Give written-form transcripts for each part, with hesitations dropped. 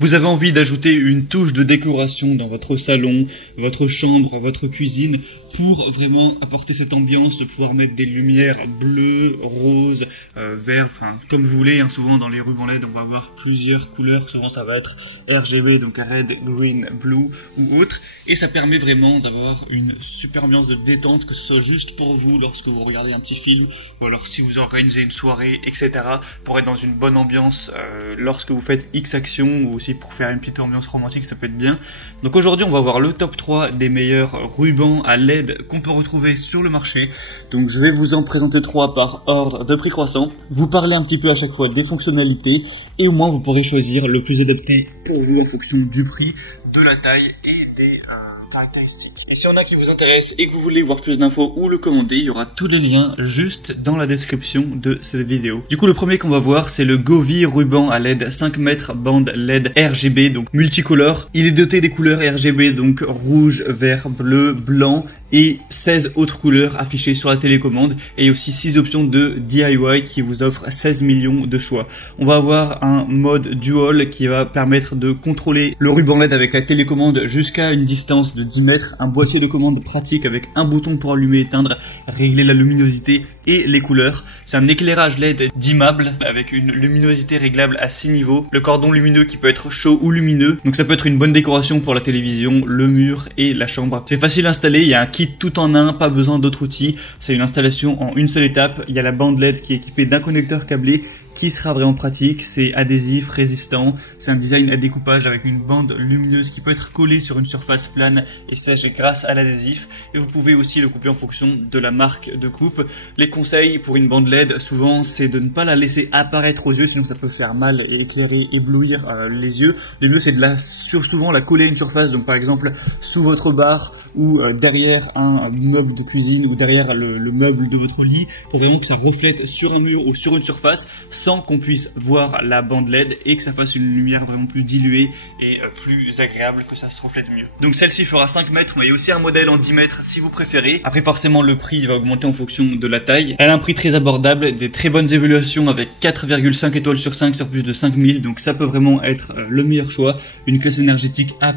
Vous avez envie d'ajouter une touche de décoration dans votre salon, votre chambre, votre cuisine pour vraiment apporter cette ambiance, de pouvoir mettre des lumières bleues, roses, verts, enfin comme vous voulez. Hein, souvent dans les rubans LED on va avoir plusieurs couleurs, souvent ça va être RGB, donc red, green, blue ou autre, et ça permet vraiment d'avoir une super ambiance de détente, que ce soit juste pour vous lorsque vous regardez un petit film, ou alors si vous organisez une soirée, etc. pour être dans une bonne ambiance lorsque vous faites X actions, ou aussi pour faire une petite ambiance romantique, ça peut être bien. Donc aujourd'hui on va voir le top 3 des meilleurs rubans à LED qu'on peut retrouver sur le marché. Donc je vais vous en présenter 3 par ordre de prix croissant, vous parler un petit peu à chaque fois des fonctionnalités, et au moins vous pourrez choisir le plus adapté pour vous en fonction du prix, de la taille et des caractéristiques. Et s'il y en a qui vous intéressent et que vous voulez voir plus d'infos ou le commander, il y aura tous les liens juste dans la description de cette vidéo. Du coup, le premier qu'on va voir, c'est le Govee ruban à LED 5 mètres bande LED RGB, donc multicolore. Il est doté des couleurs RGB, donc rouge, vert, bleu, blanc, et 16 autres couleurs affichées sur la télécommande, et aussi 6 options de DIY qui vous offrent 16 millions de choix. On va avoir un mode dual qui va permettre de contrôler le ruban LED avec la télécommande jusqu'à une distance de 10 mètres, un boîtier de commande pratique avec un bouton pour allumer et éteindre, régler la luminosité et les couleurs. C'est un éclairage LED dimmable avec une luminosité réglable à 6 niveaux, le cordon lumineux qui peut être chaud ou lumineux, donc ça peut être une bonne décoration pour la télévision, le mur et la chambre. C'est facile à installer, il y a un kit tout en un, pas besoin d'autres outils, c'est une installation en une seule étape. Il y a la bande LED qui est équipée d'un connecteur câblé qui sera vraiment pratique, c'est adhésif, résistant, c'est un design à découpage avec une bande lumineuse qui peut être collée sur une surface plane et sèche grâce à l'adhésif, et vous pouvez aussi le couper en fonction de la marque de coupe. Les conseils pour une bande LED, souvent, c'est de ne pas la laisser apparaître aux yeux, sinon ça peut faire mal et éclairer, éblouir les yeux. Le mieux, c'est de souvent la coller à une surface, donc par exemple sous votre bar ou derrière un meuble de cuisine ou derrière le meuble de votre lit, pour vraiment que ça reflète sur un mur ou sur une surface, sans qu'on puisse voir la bande LED, et que ça fasse une lumière vraiment plus diluée et plus agréable, que ça se reflète mieux. Donc celle-ci fera 5 mètres, mais il y a aussi un modèle en 10 mètres si vous préférez. Après forcément le prix va augmenter en fonction de la taille. Elle a un prix très abordable, des très bonnes évaluations avec 4,5 étoiles sur 5 sur plus de 5000, donc ça peut vraiment être le meilleur choix. Une classe énergétique A+++.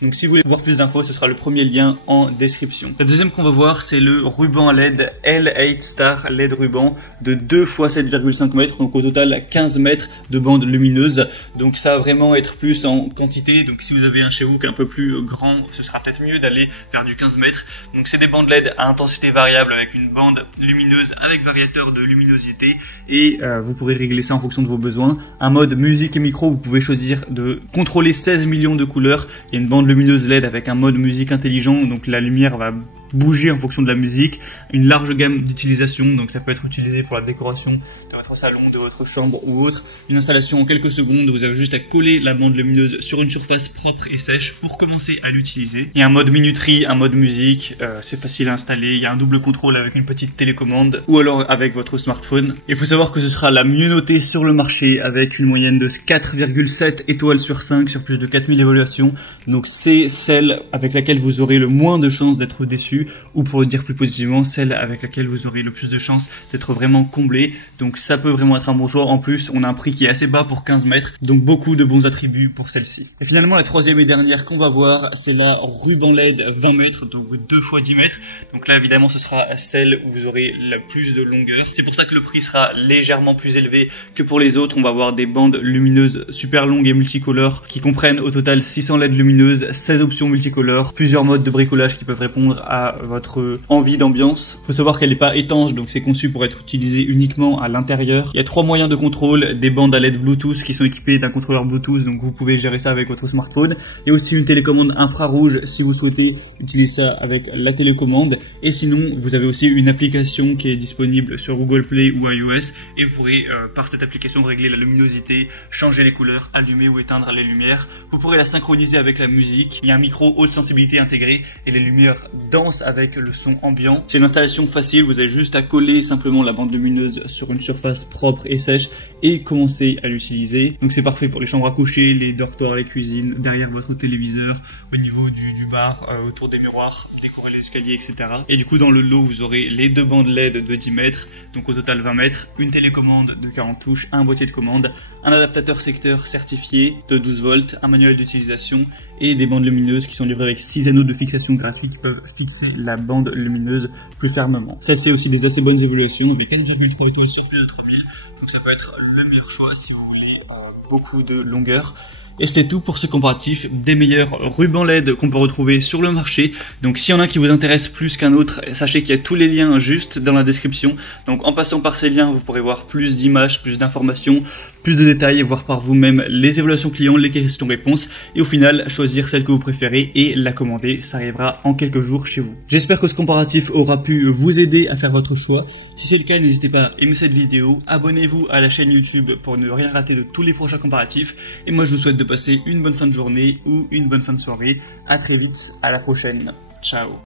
Donc si vous voulez voir plus d'infos, ce sera le premier lien en description. La deuxième qu'on va voir, c'est le ruban LED L8 Star LED ruban de 2 x 7,5 mètres, donc au total 15 mètres de bande lumineuse. Donc ça va vraiment être plus en quantité, donc si vous avez un chez vous qui est un peu plus grand, ce sera peut-être mieux d'aller vers du 15 mètres. Donc c'est des bandes LED à intensité variable avec une bande lumineuse avec variateur de luminosité, et vous pourrez régler ça en fonction de vos besoins. Un mode musique et micro, vous pouvez choisir de contrôler 16 millions de couleurs. Il y a une bande lumineuse LED avec un mode musique intelligent, donc la lumière va bouger en fonction de la musique, une large gamme d'utilisation, donc ça peut être utilisé pour la décoration de votre salon, de votre chambre ou autre. Une installation en quelques secondes, vous avez juste à coller la bande lumineuse sur une surface propre et sèche pour commencer à l'utiliser. Il y a un mode minuterie, un mode musique, c'est facile à installer, il y a un double contrôle avec une petite télécommande ou alors avec votre smartphone. Il faut savoir que ce sera la mieux notée sur le marché avec une moyenne de 4,7 étoiles sur 5 sur plus de 4000 évaluations, donc c'est celle avec laquelle vous aurez le moins de chances d'être déçu, ou pour le dire plus positivement, celle avec laquelle vous aurez le plus de chances d'être vraiment comblé. Donc ça peut vraiment être un bon choix. En plus, on a un prix qui est assez bas pour 15 mètres, donc beaucoup de bons attributs pour celle-ci. Et finalement, la troisième et dernière qu'on va voir, c'est la ruban LED 20 mètres, donc 2 x 10 mètres. Donc là, évidemment, ce sera celle où vous aurez la plus de longueur. C'est pour ça que le prix sera légèrement plus élevé que pour les autres. On va avoir des bandes lumineuses super longues et multicolores qui comprennent au total 600 LED lumineuses, 16 options multicolores, plusieurs modes de bricolage qui peuvent répondre à votre envie d'ambiance. Faut savoir qu'elle n'est pas étanche, donc c'est conçu pour être utilisé uniquement à l'intérieur. Il y a 3 moyens de contrôle, des bandes à LED Bluetooth qui sont équipées d'un contrôleur Bluetooth, donc vous pouvez gérer ça avec votre smartphone. Il y a aussi une télécommande infrarouge si vous souhaitez utiliser ça avec la télécommande. Et sinon, vous avez aussi une application qui est disponible sur Google Play ou iOS, et vous pourrez par cette application régler la luminosité, changer les couleurs, allumer ou éteindre les lumières. Vous pourrez la synchroniser avec la musique. Il y a un micro haute sensibilité intégré et les lumières dansent avec le son ambiant. C'est une installation facile, vous avez juste à coller simplement la bande lumineuse sur une surface propre et sèche et commencez à l'utiliser. Donc c'est parfait pour les chambres à coucher, les dortoirs, les cuisines, derrière votre téléviseur, au niveau du bar, autour des miroirs, décorer les escaliers, etc. Et du coup dans le lot vous aurez les 2 bandes LED de 10 mètres, donc au total 20 mètres, une télécommande de 40 touches, un boîtier de commande, un adaptateur secteur certifié de 12 volts, un manuel d'utilisation et des bandes lumineuses qui sont livrées avec 6 anneaux de fixation gratuits qui peuvent fixer la bande lumineuse plus fermement. Celle-ci a aussi des assez bonnes évaluations avec 4,3 étoiles sur plus de 3000, donc ça peut être le meilleur choix si vous voulez beaucoup de longueur. Et c'est tout pour ce comparatif des meilleurs rubans LED qu'on peut retrouver sur le marché. Donc s'il y en a qui vous intéresse plus qu'un autre, sachez qu'il y a tous les liens juste dans la description. Donc en passant par ces liens, vous pourrez voir plus d'images, plus d'informations, plus de détails, voir par vous-même les évaluations clients, les questions-réponses et au final choisir celle que vous préférez et la commander. Ça arrivera en quelques jours chez vous. J'espère que ce comparatif aura pu vous aider à faire votre choix. Si c'est le cas, n'hésitez pas à aimer cette vidéo, abonnez-vous à la chaîne YouTube pour ne rien rater de tous les prochains comparatifs. Et moi je vous souhaite de passer une bonne fin de journée ou une bonne fin de soirée. À très vite, à la prochaine. Ciao.